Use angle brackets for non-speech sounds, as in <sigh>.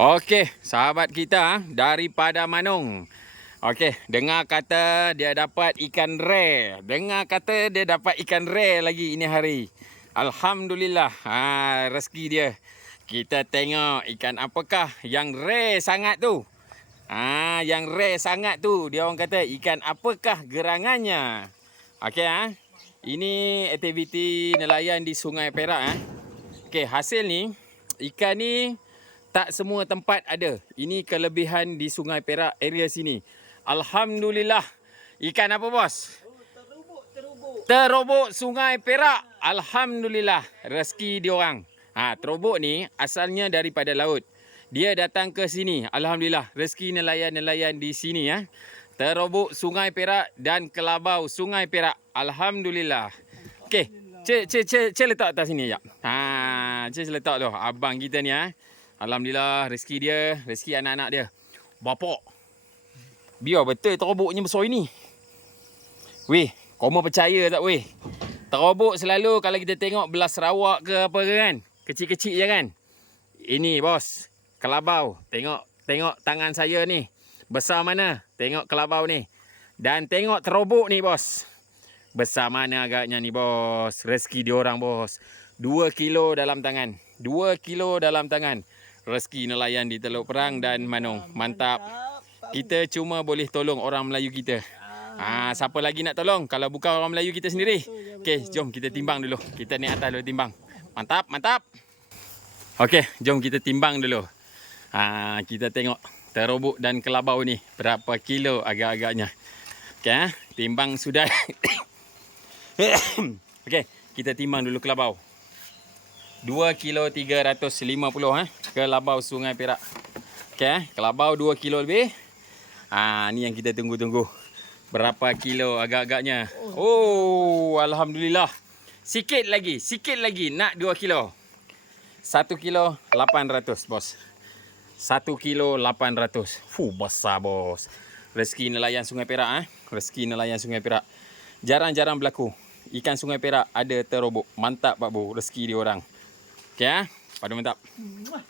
Okey, sahabat kita ah, daripada Manung. Okey, dengar kata dia dapat ikan rare. Dengar kata dia dapat ikan rare lagi ini hari. Alhamdulillah. Ha, rezeki dia. Kita tengok ikan apakah yang rare sangat tu. Ha, yang rare sangat tu. Dia orang kata ikan apakah gerangannya. Okey ah. Ini aktiviti nelayan di Sungai Perak ah. Okey, hasil ni ikan ni tak semua tempat ada. Ini kelebihan di Sungai Perak area sini. Alhamdulillah. Ikan apa bos? Terubuk, terubuk. Terobok Sungai Perak. Alhamdulillah. Rezeki diorang. Ha, terobok ni asalnya daripada laut. Dia datang ke sini. Alhamdulillah. Rezeki nelayan-nelayan di sini ya. Terobok Sungai Perak dan Kelabau Sungai Perak. Alhamdulillah. Okey. Cik, cik, cik, cik letak atas sini jap. Ha, cik letak tu. Abang kita ni ha. Alhamdulillah rezeki dia, rezeki anak-anak dia. Bapak. Biar betul teroboknya besar ini. Weh, kau mau percaya tak weh? Terobok selalu kalau kita tengok belah Sarawak ke apa ke kan? Kecil-kecil je kan? Ini bos, kelabau. Tengok tengok tangan saya ni. Besar mana? Tengok kelabau ni. Dan tengok terobok ni bos. Besar mana agaknya ni bos? Rezeki diorang bos. 2 kilo dalam tangan. 2 kilo dalam tangan. Rezeki nelayan di Teluk Perang dan Manung. Mantap. Kita cuma boleh tolong orang Melayu kita. Ah, siapa lagi nak tolong kalau bukan orang Melayu kita sendiri? Okey, jom kita timbang dulu. Kita naik atas dulu timbang. Mantap, mantap. Okey, jom kita timbang dulu. Ah, kita tengok terobok dan kelabau ni berapa kilo agak-agaknya. Okey, ah, timbang sudah. <coughs> Okey, kita timbang dulu kelabau. 2 kilo 350 eh kelabau Sungai Perak. Okey, eh, kelabau 2 kilo lebih. Ah, ni yang kita tunggu-tunggu. Berapa kilo agak-agaknya? Oh, alhamdulillah. Sikit lagi, sikit lagi nak 2 kilo. 1 kilo 800, bos. 1 kilo 800. Fuh, besar bos. Rezeki nelayan Sungai Perak eh. Rezeki nelayan Sungai Perak. Jarang-jarang berlaku. Ikan Sungai Perak ada terobok. Mantap Pak Bu, rezeki dia orang. Okey ah. Pada mantap. Muah.